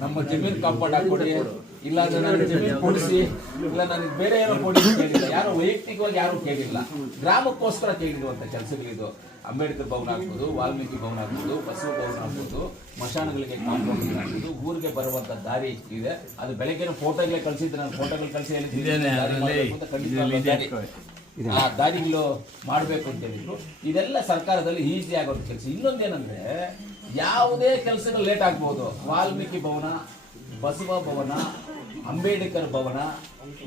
ನಮ್ಮ ಜಮೀನು ಕಾಂಪೌಂಡ್ ಹಾಕೊಡಿ, ಇಲ್ಲ ನನ್ನ ಜಮೀನು ಕೊಡಿಸಿ, ಇಲ್ಲ ನನಗೆ ಬೇರೆ ಏನೋ ಕೊಡಿ ಕೇಳಿಲ್ಲ. ಯಾರು ವೈಯಕ್ತಿಕವಾಗಿ ಯಾರು ಕೇಳಿಲ್ಲ, ಗ್ರಾಮಕ್ಕೋಸ್ಕರ ಕೇಳಿರುವಂತ ಕೆಲಸಗಳಿದು. ಅಂಬೇಡ್ಕರ್ ಭವನ ಆಗ್ಬೋದು, ವಾಲ್ಮೀಕಿ ಭವನ ಆಗ್ಬೋದು, ಬಸವ ಭವನ ಆಗ್ಬೋದು, ಮಶಾನಗಳಿಗೆ ಕಾಂಪೌಂಡ್ ಆಗ್ಬೋದು, ಊರಿಗೆ ಬರುವಂತ ದಾರಿ ಇದೆ. ಅದು ಬೆಳಗ್ಗೆ ಫೋಟೋಗಳೇ ಕಳಿಸಿದ್ರೆ ನಾನು ಫೋಟೋಗಳು ಕಳಿಸಿ ಆ ದಾರಿಗಳು ಮಾಡಬೇಕು ಅಂತ ಹೇಳಿದ್ರು. ಇದೆಲ್ಲ ಸರ್ಕಾರದಲ್ಲಿ ಈಸಿ ಆಗೋದು ಕೆಲಸ. ಇನ್ನೊಂದೇನಂದ್ರೆ ಯಾವುದೇ ಕೆಲಸಗಳು ಲೇಟ್ ಆಗ್ಬೋದು. ವಾಲ್ಮೀಕಿ ಭವನ, ಬಸವ ಭವನ, ಅಂಬೇಡ್ಕರ್ ಭವನ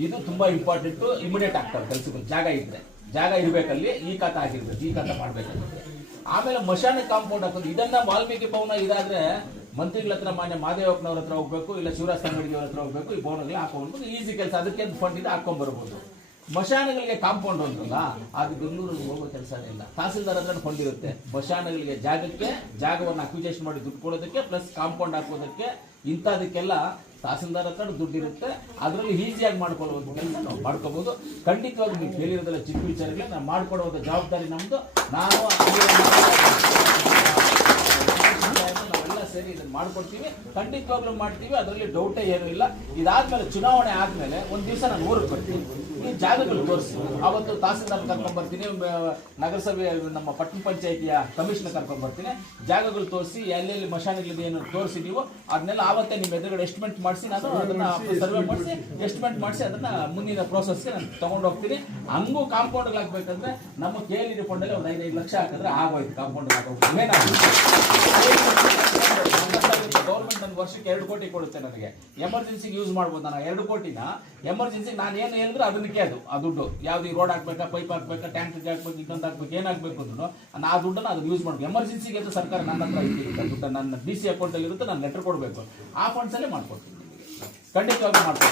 ಇದು ತುಂಬಾ ಇಂಪಾರ್ಟೆಂಟ್. ಇಮಿಡಿಯೇಟ್ ಆಗ್ತವೆ ಕೆಲಸಗಳು. ಜಾಗ ಇರ್ಬೇಕಲ್ಲಿ, ಈ ಖಾತ ಆಗಿರ್ಬೇಕು, ಈ ಖಾತ ಮಾಡ್ಬೇಕಂದ್ರೆ. ಆಮೇಲೆ ಮಶಾನ ಕಾಂಪೌಂಡ್ ಹಾಕೋದು. ಇದನ್ನ ವಾಲ್ಮೀಕಿ ಭವನ ಇದಾದ್ರೆ ಮಂತ್ರಿಗಳ ಹತ್ರ, ಮಾನ್ಯ ಮಾದೇವಪ್ಪನವ್ರ ಹತ್ರ ಹೋಗ್ಬೇಕು, ಇಲ್ಲ ಶಿವರಾಜ್ ತಂಗಡಿಯವ್ರ ಹತ್ರ ಹೋಗ್ಬೇಕು. ಈ ಭವನಗಳು ಹಾಕೊಂಡು ಈಸಿ ಕೆಲಸ. ಅದಕ್ಕೆ ಫಂಡ್ ಇದೆ, ಹಾಕೊಂಡ್ ಬರ್ಬೋದು. ಮಶಾನಗಳಿಗೆ ಕಾಂಪೌಂಡ್ ಅಂದ್ರಲ್ಲ, ಅದು ಬೆಂಗಳೂರಿಗೆ ಹೋಗೋ ಕೆಲಸನೇ ಇಲ್ಲ. ತಹಸೀಲ್ದಾರ್ ಹತ್ರ ಫಂಡ್ ಇರುತ್ತೆ. ಮಶಾನಗಳಿಗೆ ಜಾಗವನ್ನು ಅಕ್ವಿಜೇಷನ್ ಮಾಡಿ ದುಡ್ಡು ಕೊಡೋದಕ್ಕೆ, ಪ್ಲಸ್ ಕಾಂಪೌಂಡ್ ಹಾಕೋದಕ್ಕೆ, ಇಂಥದಕ್ಕೆಲ್ಲ ತಹಸೀಲ್ದಾರ್ ಹತ್ರ ದುಡ್ಡು ಇರುತ್ತೆ. ಅದರಲ್ಲಿ ಈಸಿಯಾಗಿ ಮಾಡ್ಕೊಳ್ಳುವಂಥ ಕೆಲಸ ನಾವು ಮಾಡ್ಕೋಬಹುದು. ಖಂಡಿತವಾಗಿ ನೀವು ಕೇಳಿರೋದಲ್ಲ ಚಿಕ್ಕ ವಿಚಾರಗಳೇ ನಾವು ಮಾಡ್ಕೊಡುವಂಥ ಜವಾಬ್ದಾರಿ ನಮ್ದು. ನಾವೆಲ್ಲ ಸೇರಿ ಇದನ್ನ ಮಾಡ್ಕೊಡ್ತೀವಿ, ಖಂಡಿತವಾಗ್ಲೂ ಮಾಡ್ತೀವಿ. ಅದರಲ್ಲಿ ಡೌಟೇ ಏನೂ ಇಲ್ಲ. ಇದಾದ್ಮೇಲೆ ಚುನಾವಣೆ ಆದ್ಮೇಲೆ ಒಂದ್ ದಿವಸ ನಾನು ಊರಿಗೆ ಬರ್ತೀನಿ, ಈ ಜಾಗಗಳು ತೋರಿಸಿ. ಅವತ್ತು ತಹಸೀಲ್ದಾರ್ ಕರ್ಕೊಂಡ್ ಬರ್ತೀನಿ, ನಗರಸಭೆ ನಮ್ಮ ಪಟ್ಟಣ ಪಂಚಾಯಿತಿಯ ಕಮಿಷನರ್ ಕರ್ಕೊಂಡ್ ಬರ್ತೀನಿ. ಜಾಗಗಳು ತೋರಿಸಿ, ಎಲ್ಲೆಲ್ಲಿ ಮಶಾನಗಳಿದೆ ಏನು ತೋರಿಸಿ ನೀವು ಅದನ್ನೆಲ್ಲ ಆವತ್ತೇ ನಿಮ್ಮ ಎದುರುಗಡೆ ಎಸ್ಟಿಮೇಟ್ ಮಾಡಿಸಿ, ನಾನು ಅದನ್ನ ಸರ್ವೆ ಮಾಡಿಸಿ ಎಸ್ಟಿಮೇಟ್ ಮಾಡಿಸಿ ಅದನ್ನ ಮುಂದಿನ ಪ್ರೋಸೆಸ್ಗೆ ನಾನು ತಗೊಂಡು ಹೋಗ್ತೀನಿ. ಹಂಗೂ ಕಾಂಪೌಂಡ್ ಹಾಕ್ಬೇಕಂದ್ರೆ ನಮ್ಮ KLD ಫಂಡಲ್ಲಿ ಒಂದು 5 ಲಕ್ಷ ಹಾಕಿದ್ರೆ ಆಗೋಯ್ತು ಕಾಂಪೌಂಡ್ ಹಾಕೋದು. ಗೌರ್ಮೆಂಟ್ ಒಂದು ವರ್ಷಕ್ಕೆ 2 ಕೋಟಿ ಕೊಡುತ್ತೆ ನನಗೆ. ಎಮರ್ಜೆನ್ಸಿಗೆ ಯೂಸ್ ಮಾಡ್ಬೋದು. ನಾನು 2 ಕೋಟಿನ ಎಮರ್ಜೆನ್ಸಿಗೆ ನಾನು ಏನು ಹೇಳಿದ್ರೆ ಅದಕ್ಕೆ ಆ ದುಡ್ಡು ಯಾವ್ದು ರೋಡ್ ಹಾಕ್ಬೇಕಾ, ಪೈಪ್ ಹಾಕ್ಬೇಕಾ, ಟ್ಯಾಂಕ್ ಹಾಕ್ಬೇಕು, ಇನ್ನೊಂದು ಹಾಕ್ಬೇಕು, ಏನಾಗಬೇಕು ಅಂದ್ರೂ ಆ ದುಡ್ಡನ್ನ ಅದನ್ನ ಯೂಸ್ ಮಾಡ್ಬೇಕು. ಎಮರ್ಜೆನ್ಸಿಗೆ ಅಂತ ಸರ್ಕಾರ ನನ್ನ ಹತ್ರ ಇರುತ್ತೆ ದುಡ್ಡು, ನನ್ನ DC ಅಕೌಂಟಲ್ಲಿ ಇರುತ್ತೆ. ನಾನು ಲೆಟರ್ ಕೊಡಬೇಕು, ಆ ಫಂಡ್ಸಲ್ಲೇ ಮಾಡ್ಕೊಡ್ತೀನಿ. ಖಂಡಿತವಾಗಿ ಮಾಡ್ತೀನಿ.